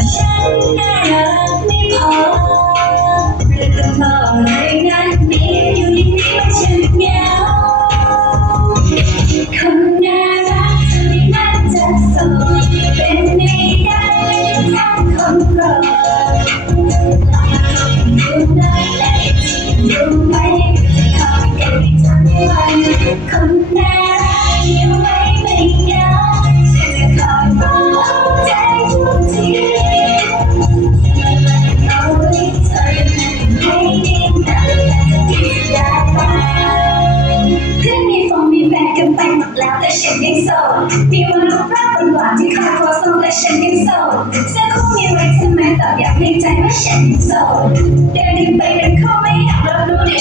Yeah.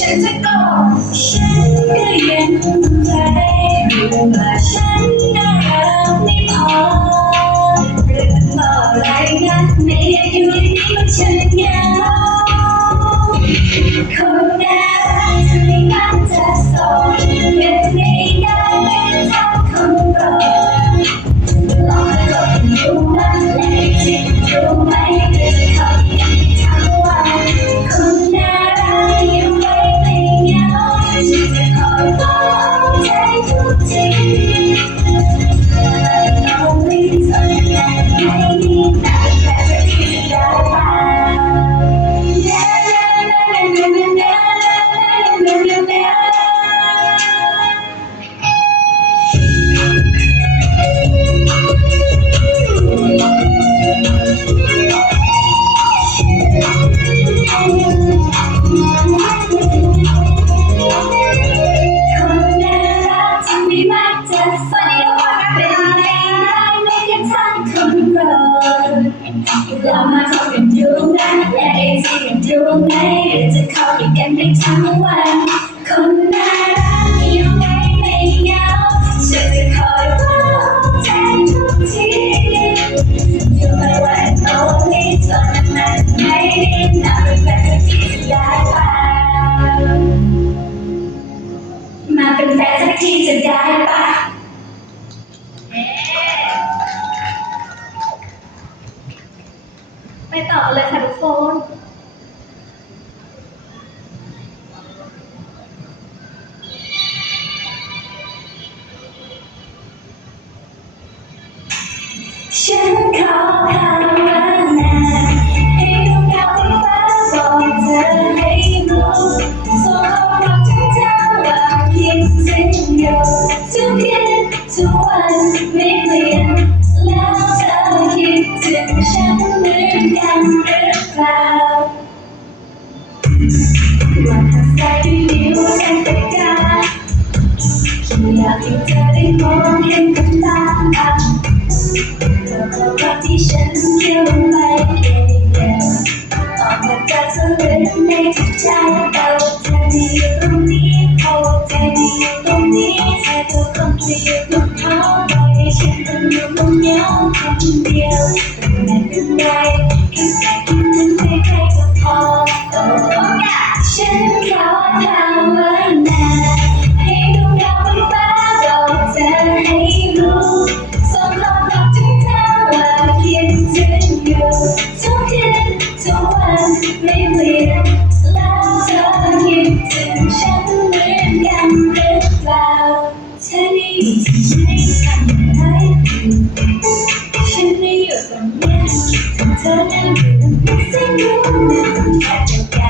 ฉันจะโกฉันก็ยังใจรู้มาฉัน ฉันขอทำงาหนัให้ดวดาวที่ฟ้าส่งเธอให้รู้ส่งขอความงเธอวาคิดถึงอยู่ทุกคืนทุกวันไม่เปลี่ยนแล้วเธอคิดถึงฉันเหมือนกันหรือเปล่าวันทักใจที่ดีวันเป็กาคิอยากให้ ฉันเชื่อไปเองเดียวออกมาจากสำเร็ในทุกติเราเธอที่อยู่ตรงนี้เขาเธอที่อยู่ตรงนี้เธอคนที่อยู่ตรงเปฉันต้องอยู่บนเหงาคนเดียวไม่เป็นไรแค่แค่คิดถึใครก็พอฉันขอทางไว้น Yeah.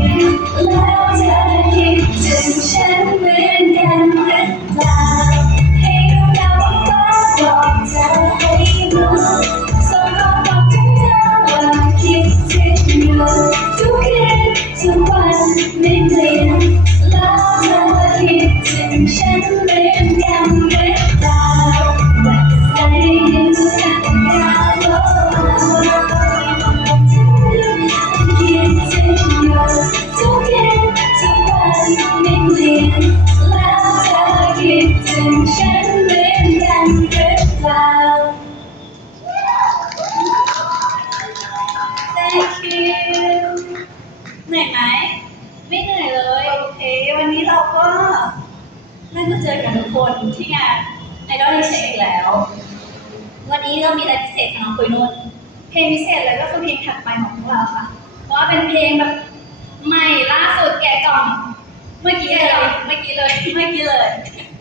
Let's go. ได้มาเจอกับทุกคนที่งานไอดอลดิเชอีกแล้ว วันนี้เรามีอะไรพิเศษกับน้องปุยนุ่นเพลงพิเศษเลยก็คือเพลงถัดไปของพวกเราค่ะ เพราะว่าเป็นเพลงแบบใหม่ล่าสุดแกะกล่อง เมื่อกี้เลยเมื่อกี้เลยเมื่อกี้เลย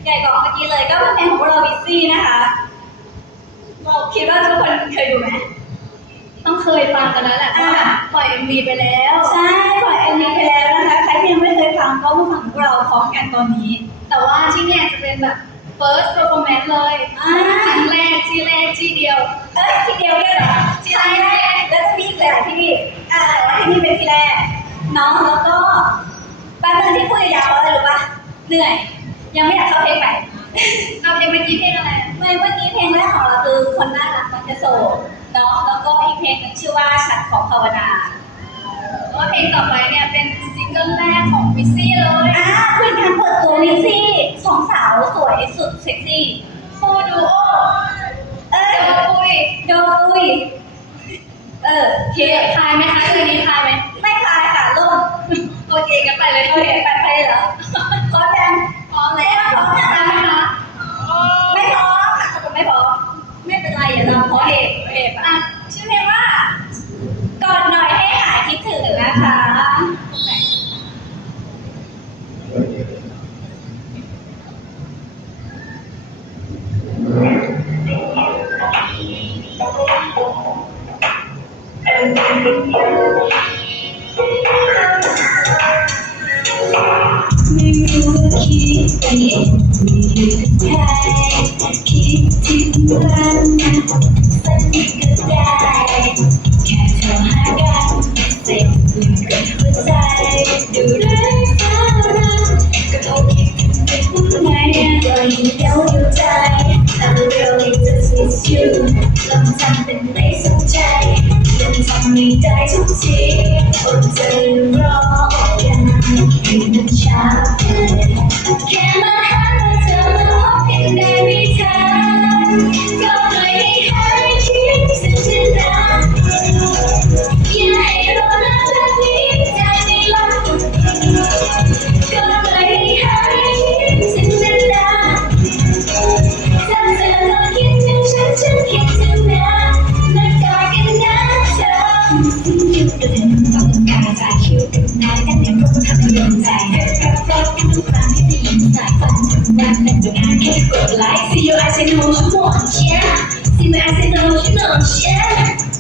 แกะกล่องเมื่อกี้เลยก็เป็นเพลงของพวกเราวิซซี่นะคะเราคิดว่าทุกคนเคยดูไหมต้องเคยฟังกันแล้วแหละเพราะว่าปล่อย MV ไปแล้ว ใช่ปล่อย MV ไปแล้วนะคะ ราพร้อมกันตอนนี้ แต่ว่าที่เนี่ยจะเป็นแบบ first performance เลยครั้งแรกที่แรกที่เดียว เอ้ยที่เดียวด้วยเหรอที่แรกแล้วจะมีอีกหลายที่อ่าแต่ว่าที่นี่เป็นที่แรกเนาะแล้วก็แป๊บนึงที่พูดยาวๆอะไรรู้ปะเหนื่อย ยังไม่อยากเข้าเพลงใหม่เอาเพลงเมื่อกี้เพลงอะไรไม่เมื่อกี้เพลงแรกของเราคือคนน่ารักมันจะโสดเนาะแล้วก็อีกเพลงหนึงชื่อว่าฉันขอภาวนาแล้วเพลงต่อไปเนี่ยเป็นซิงเกิลแรกของวิซซี่เลยอ่าเป็นการเปิดตัววิซซี่สองสาวสวยสุดเซ็กซี่คู่ดูโอเออโดปุยโดปุยเออเคทายไหมคะคืนนี้ทายไหมไม่ทายค่ะลงโอเคกันไปเลยโอเคไปไปเลยเหรอพร้อมยังพร้อมแล้วพร้อมนะคะไม่พร้อมค่ะไม่พร้อมไม่เป็นไรอย่าเราเพราะเอกเอกอะชื่อเพลงว่าก่อนหน่อยให้หายคิดถึงนะคะ you ลองทำเป็นไม่สนใจยังทำไม่ได้ทุกทีอดใจรอ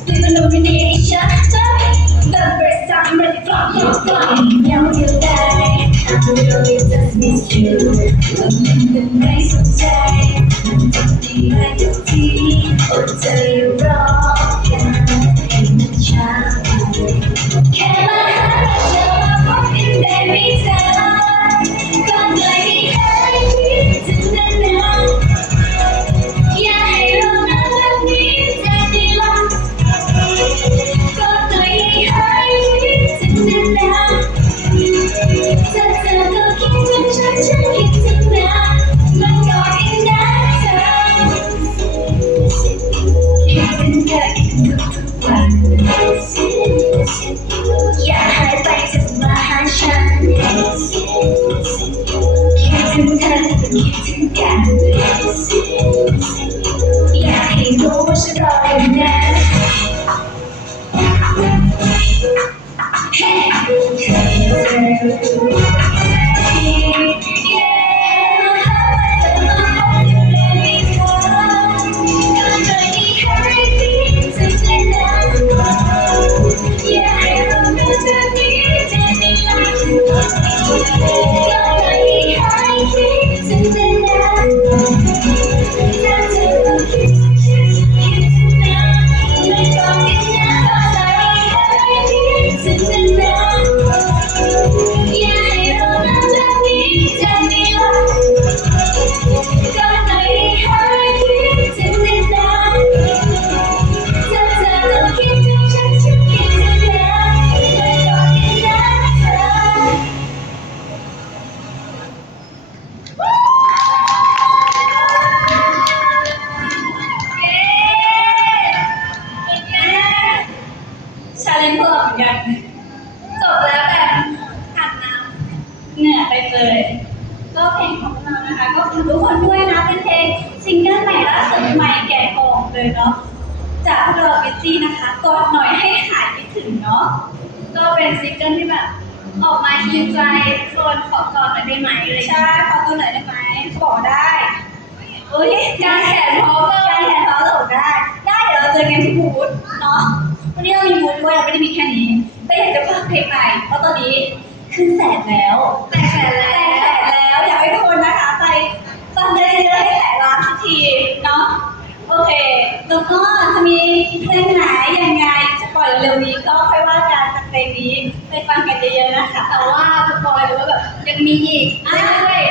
Please don't know me นี่ฉันจะ The first time ready from your phone ยังอยู่ได้ I really just miss you ก็มันเป็ นด้วยนะเป็นเพลงซิงเกิลใหม่ล่าสุดใหม่แก่กองเลยเนาะจากพวกเราบิซี่นะคะกดหน่อยให้หายคิดถึงเนาะก็เป็นซิงเกิลที่แบบออกมาฮิวใจทุกคนขอกอดหน่อยได้ไหมเลยใช่ขอตัวหน่อยได้ไหมเขาบอกว่าได้เอ้ยการแขนพร้อมเลยการแขนพร้อมส่งได้ ได้เดี๋ยวเราเจอกันที่บูธเนาะวันนี้เรามีบูธด้วยเราไม่ได้มีแค่นี้แต่อยากจะฝากเพลงใหม่เพราะตอนนี้ขึ้นแสนแล้วแตะแสนแล้วแตะแสนแล้ว กันเยอะๆนะคะแต่ว่าสปอยหรือว่าแบบยังมีอีกอ่า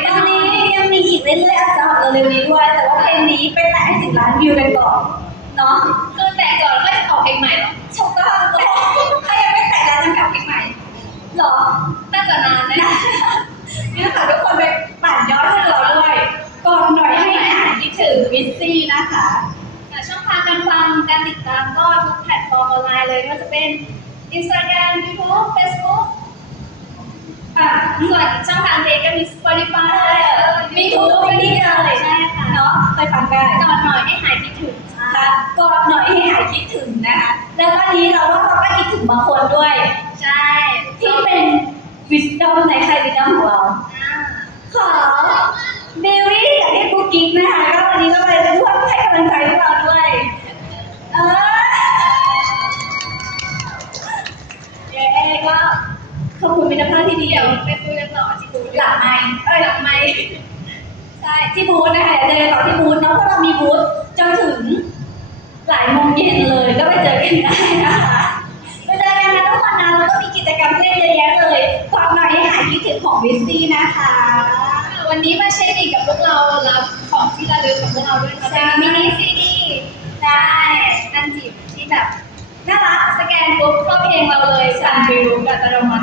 ตอนนี้ยังมีอีกเรื่อยๆอาจจะออกเร็วๆนี้ด้วย แต่ว่าเพลงนี้ไปแตะให้ถึงล้านวิวกันก่อนเนาะคือแตะก่อนค่อยออกเพลงใหม่หรอถูกต้องถ้ายังไม่แตะแล้วจะกลับเพลงใหม่หรอน่าจะนานนะเนี่ยค่ะทุกคนไปปั่นยอดให้เราด้วยกดหน่อยให้หายคิดถึงวิสซี่นะคะแต่ช่องทางการฟังการติดตามก็ทุกแพลตฟอร์มออนไลน์เลยไม่ว่าจะเป็น Instagram YouTube Facebook อะส่วนช่องทางเพลงก็มี Spotify มีทุกที่เลยใช่ค่ะเนาะไปฟังกันกอดหน่อยให้หายคิดถึงค่ะกอดหน่อยให้หายคิดถึงนะคะ แล้วตอนนี้เราว่าเราก็คิดถึงบางคนด้วย ใช่ ที่เป็นวิส d อมในใครวิส d อมของเราขอเดวี่กับพี่กุ๊กกิ๊กนะคะก็วันนี้ก็ไปร่วมให้กำลังใจพวกเราด้วย ย้ก็ขอบคุณมิตรภาพที่ดีเดี๋ยวไปคุยกันต่อที่บูธหลังไมค์เอ้ยหลังไมค์ใช่ที่บูธนะคะเดี๋ยวเจอกันต่อที่บูธเนาะเพราะเรามีบูธจนถึงหลายโมงเย็นเลยก็ไปเจอกันได้นะคะไปเจอกันนะทุกวันนะแล้วก็มีกิจกรรมเล่นเยอะแยะเลยความหน่อยให้หายคิดถึงของวิสซี่นะคะ วันนี้มาเช็คอินกับพวกเรารับของที่ระลึกของพวกเราด้วยนะใช่มินิซีดีได้ อันจีบที่แบบ น่ารัก สแกน ปุ๊บเข้าเพลงเราเลยสั่นวิวกับอัตโนมั